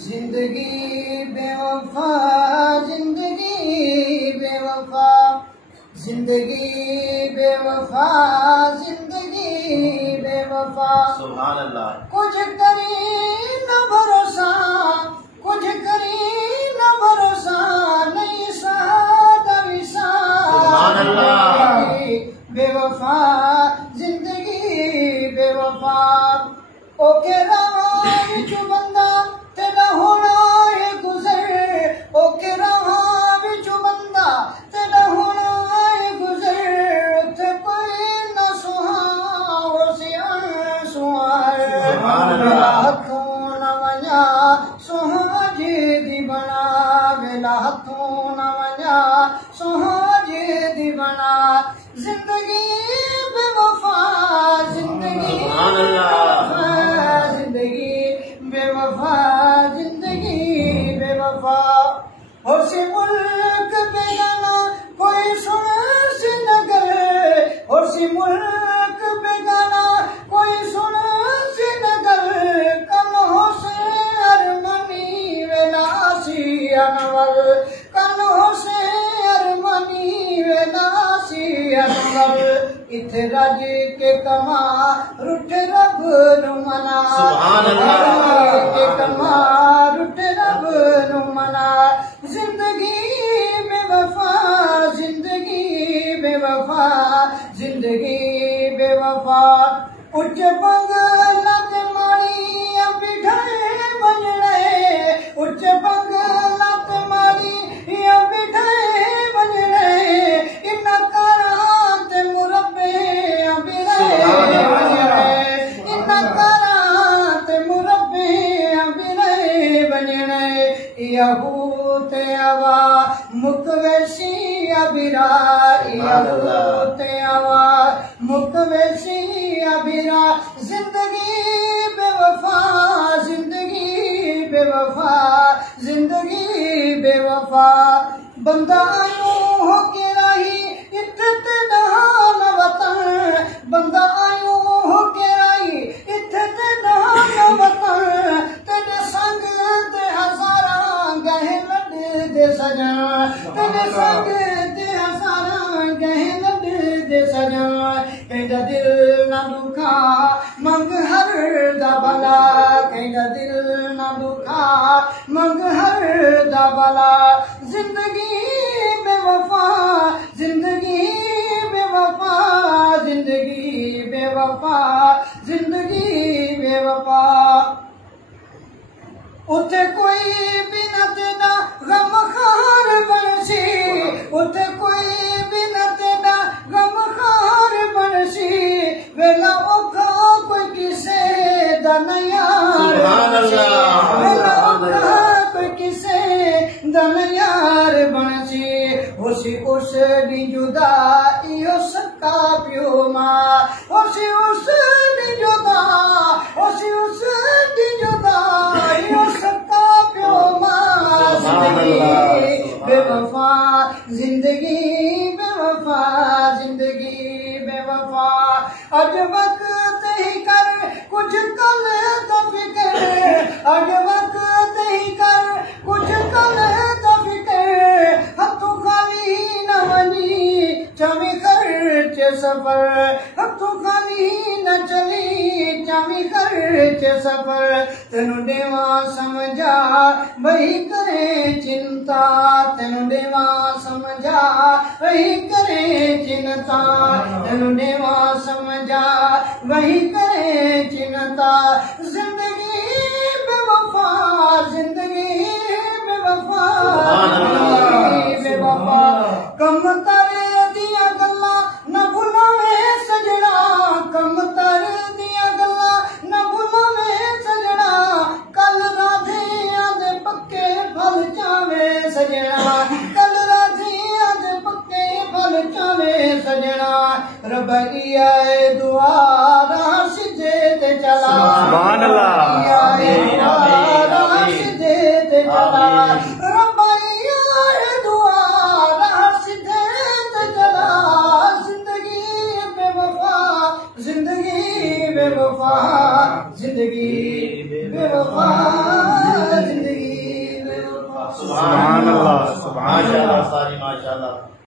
जिंदगी बेवफा, जिंदगी बेवफा, जिंदगी बेवफा, जिंदगी बेवफा। सुभान अल्लाह। कुछ करी न भरोसा, कुछ करी न भरोसा, नहीं सादा विसार। सुभान अल्लाह। बेवफा, जिंदगी बेवफा। ओके रवा विच बंदा तेरा होना है गुजर, ओके रवा विच बंदा तेरा होना है गुजर। उथे कोई न सुहाओ सियान सुहार, वेला हथों न वञा सुहाजे दी बना, वेला हथों न वञा सुहाजे दी बना। जिंदगी बेवफा, जिंदगी बेवफा, जिंदगी बेवफा, जिंदगी बेवफा। होशी मुल्क बेगाना कोई सुने से न गए, होशी मुल्क बेगाना कोई सुने से न गए। कल हो से अरमनी वेलासी अनवर, कल हो से अरमनी वेलासी अनवर। इथे राज के कमा रुठ रब नु मना, सुभान अल्लाह। के कमा रुठ रब नु मना। जिंदगी बेवफा, जिंदगी बेवफा, जिंदगी बेवफा। उच्च बंगला ते मारी बिठाए बन रहे, उच्च बंगला ते मारी बिठाए बन रहे। इन करात मुरब्बे अबिरहे बन रहे, इन करात मुरब्बे अबिरहे बन रहे। यहूत अवा मुकवेशी अबिरा, यहूत अवा मुकवेशी अबिरा। जिंदगी बेवफा, जिंदगी बेवफा, जिंदगी बेवफा। बंदा आयो हो के राही इत्थे नहान वतन, बंदा आयो हो के राही इत्थे नहान वतन। तेरे संग ते हजारां गहे लड़ दे सजना, तेरे संग ते हजारां गहे लड़ दे सजना। कहंदा दिल ना दुखा मंग हर दा भला, कहंदा दिल ना दुखा मंग हर दा भला। जिंदगी बेवफा, जिंदगी बेवफा, जिंदगी बेवफा, जिंदगी बेवफा। उथे कोई भी न तेरा गम खार बनसी, उथे कोई भी न तेरा गम खार बनसी। वेला औखा कोई किसे दा न यार बनसी, वेला औखा कोई किसे दा न यार बनसी। होसी उस दी जुदा इहो सक्का प्यो मां, होसी उस दी जुदा, होसी उस दी जुदा इहो सक्का प्यो मां। जिंदगी बेवफा, जिंदगी बेवफा, जिंदगी बेवफा। अज वक्त ही कर कुछ कल तो फिक्र, अज वक्त ही कर कुछ कल तो फिक्र। हथों खाली न वनी चमी खर्च सफर, हथों खाली न चली चमी खर्च सफर। तेनु देवा समझा वही करे चिंता, तेनु देवा समझा वही करे चिंता, तेनु देवा समझा वही करे चिंता। जिंदगी बेवफा, जिंदगी बेवफा, जिंदगी बेवफा। कम तारे दिया गल्ला न भुलावे सजना, कम तारे दिया गल्ला न भुलावे सजना। कल राधियां दे पक्के फल चावे सजना, कल राधियां दे पक्के फल चावे सजना। रबैया दुआ राह सीधे ते चला, सुभान अल्लाह। राह सीधे ते चला। रबैया दुआ राह सीधे ते चला। जिंदगी बेवफा, जिंदगी बेवफा, जिंदगी बेवफा, जिंदगी सुभान अल्लाह, माशाअल्लाह सारी माशाअल्लाह।